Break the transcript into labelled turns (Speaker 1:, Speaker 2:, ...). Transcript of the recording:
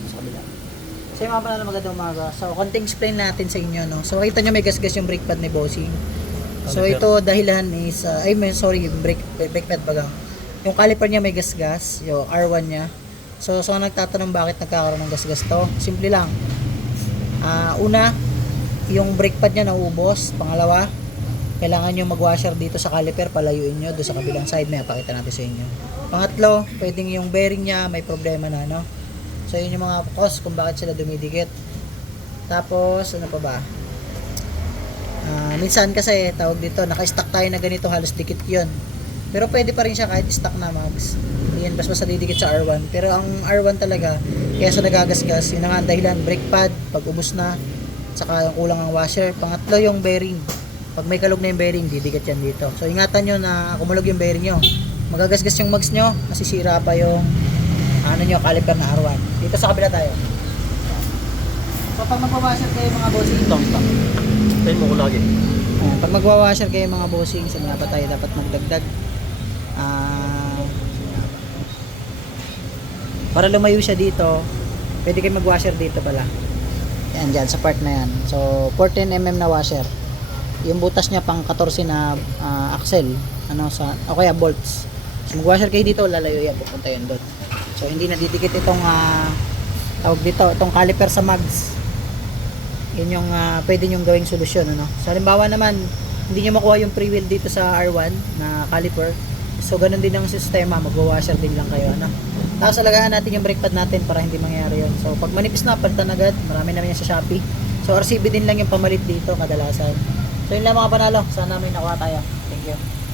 Speaker 1: doon sa kabila. So yung mga panalo magandang umaga. So konting explain natin sa inyo no. So kita nyo may gasgas yung brake pad ni Bossing. So
Speaker 2: Caliper.
Speaker 1: ito dahilan is uh, ay may sorry yung brake brake pad baga. Yung caliper niya may gasgas, yung R1 niya. So so nagtatanong bakit nagkakaroon ng gasgas to? Simple lang. Ah, una, yung brake pad niya naubos. Pangalawa, kailangan nyo mag-washer dito sa caliper, palayuin nyo doon sa kabilang side na pakita natin sa inyo. Pangatlo, pwedeng yung bearing niya may problema na, no? So, yun yung mga cause kung bakit sila dumidikit. Tapos, ano pa ba? Ah, minsan kasi, tawag dito, naka-stack tayo na ganito, halos dikit yun. Pero pwede pa rin siya kahit stock na mags. Yan, basta basta didikit sa R1. Pero ang R1 talaga, kaya sa nagagasgas, yun ang dahilan, brake pad, pag ubos na, saka yung kulang ang washer. Pangatlo yung bearing. Pag may kalog na yung bearing, didikit yan dito. So ingatan nyo na kumulog yung bearing nyo. Magagasgas yung mags nyo, masisira pa yung ano nyo, caliper na R1. Dito sa kabila tayo. So pag magpa-washer kayo mga bossing,
Speaker 2: Stop, stop. Tayo mo ko lagi.
Speaker 1: Ayan, pag magwa-washer kayo mga bossing, sa mga pa tayo dapat magdagdag. Ah, para lumayo siya dito, pwede kayo mag-washer dito pala. Yan, dyan, sa part na yan. So, 14mm na washer. Yung butas niya pang 14 na ah, axle, ano, sa, o kaya bolts. So, mag-washer kayo dito, lalayo yan, pupunta yun doon. So, hindi nadidikit itong, ah, tawag dito, itong caliper sa mags yun yung ah, pwede nyong gawing solusyon ano? Sa halimbawa naman hindi nyo makuha yung free wheel dito sa R1 na caliper. So ganun din ang sistema magwa-washer din lang kayo ano? Tapos alagaan natin yung brake pad natin para hindi mangyari yun. So pag manipis na palitan agad. Marami naman yan sa Shopee. So RCB din lang yung pamalit dito kadalasan. So yun lang mga panalo. Sana may nakuha tayo. Thank you